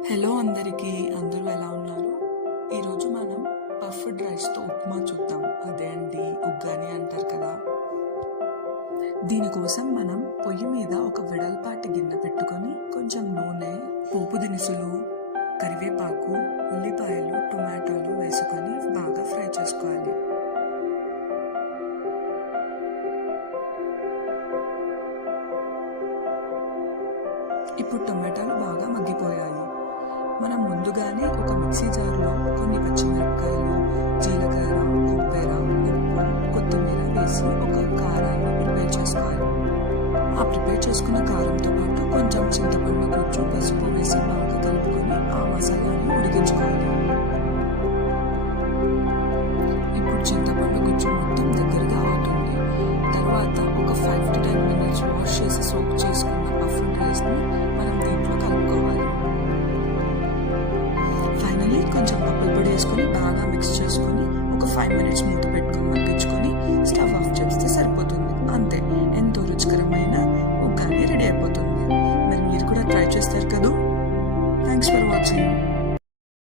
Hello అందరికీ, అందరూ ఎలా ఉన్నారు? ఈరోజు మనం పఫ్డ్ రైస్తో ఉప్మా చూద్దాం. అదే అండి, ఉగ్గాని అంటారు కదా. దీనికోసం మనం పొయ్యి మీద ఒక వెడల్పాటి గిన్నె పెట్టుకొని కొంచెం నూనె, పోపు దినుసులు, కరివేపాకు, ఉల్లిపాయలు, టొమాటోలు వేసుకొని బాగా ఫ్రై చేసుకోవాలి. ఇప్పుడు టొమాటోలు బాగా మగ్గిపోయాయి. మనం ముందుగానే ఒక మిక్సీ జార్లో కొన్ని పచ్చిమిరపకాయలు, జీలకర్ర, కొబ్బరి, ఉప్పు, కొత్తిమీర వేసి ఒక కారాన్ని ప్రిపేర్ చేసుకోవాలి. ఆ ప్రిపేర్ చేసుకున్న కారంతో పాటు కొంచెం చింతపండు గుజ్జు, పసుపు వేసి బాగా కలుపుకొని ఆ మసాలాని ఉడికించుకోవాలి. ఇప్పుడు చింతపండు గుజ్జు మొత్తం దగ్గరగా అవుతుంది. తర్వాత ఒక 5 to 10 minutes వాష్ చేసి సోక్ చేసుకున్న పఫ్డ్ రైస్ని మనం దీంట్లో కలుపుకోవాలి. ఫైనల్లీ కొంచెం పప్పుల పొడి వేసుకొని బాగా మిక్స్ చేసుకొని ఒక 5 minutes మూత పెట్టుకొని మగ్గించుకొని స్టవ్ ఆఫ్ చేస్తే సరిపోతుంది. అంతే, ఎంతో రుచికరమైన ఉగ్గాని రెడీ అయిపోతుంది. మరి మీరు కూడా ట్రై చేస్తారు కదా. Thanks for watching.